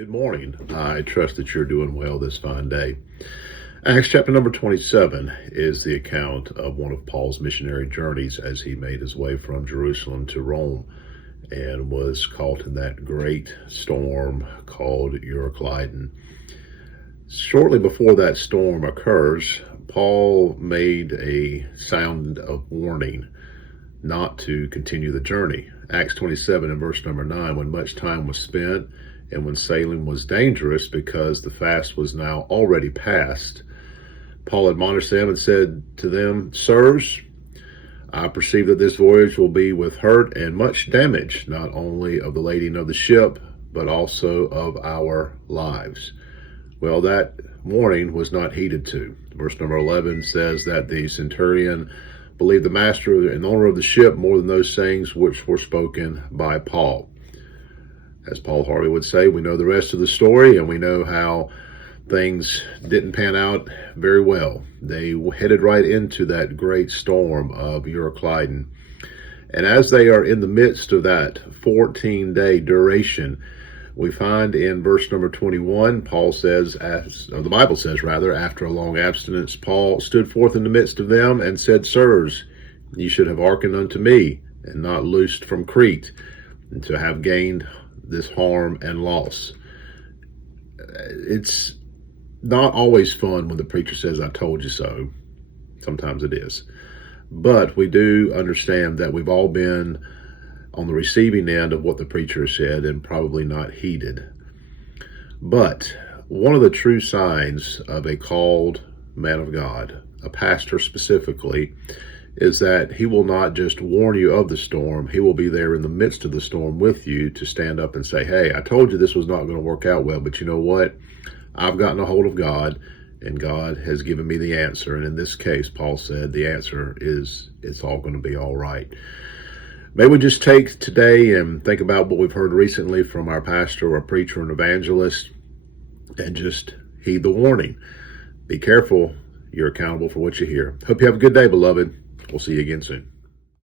Good morning. I trust that you're doing well this fine day. Acts chapter number 27 is the account of one of Paul's missionary journeys as he made his way from Jerusalem to Rome and was caught in that great storm called Euroclydon. Shortly before that storm occurs, Paul made a sound of warning not to continue the journey. Acts 27 and verse number 9, when much time was spent and when sailing was dangerous because the fast was now already past, Paul admonished them and said to them, "Sirs, I perceive that this voyage will be with hurt and much damage, not only of the lading of the ship, but also of our lives." Well, that warning was not heeded to. Verse number 11 says that the centurion believed the master and owner of the ship more than those sayings which were spoken by Paul. As Paul Harvey would say, we know the rest of the story, and we know how things didn't pan out very well. They headed right into that great storm of Euroclydon. And as they are in the midst of that 14-day duration, we find in verse number 21, the Bible says, after a long abstinence, Paul stood forth in the midst of them and said, "Sirs, ye should have hearkened unto me, and not loosed from Crete, and to have gained this harm and loss." It's not always fun when the preacher says, "I told you so." Sometimes it is. But we do understand that we've all been on the receiving end of what the preacher said and probably not heeded. But one of the true signs of a called man of God, a pastor specifically, is that he will not just warn you of the storm. He will be there in the midst of the storm with you to stand up and say, "Hey, I told you this was not going to work out well, but you know what? I've gotten a hold of God, and God has given me the answer." And in this case, Paul said the answer is it's all going to be all right. May we just take today and think about what we've heard recently from our pastor or preacher and evangelist and just heed the warning. Be careful. You're accountable for what you hear. Hope you have a good day, beloved. We'll see you again soon.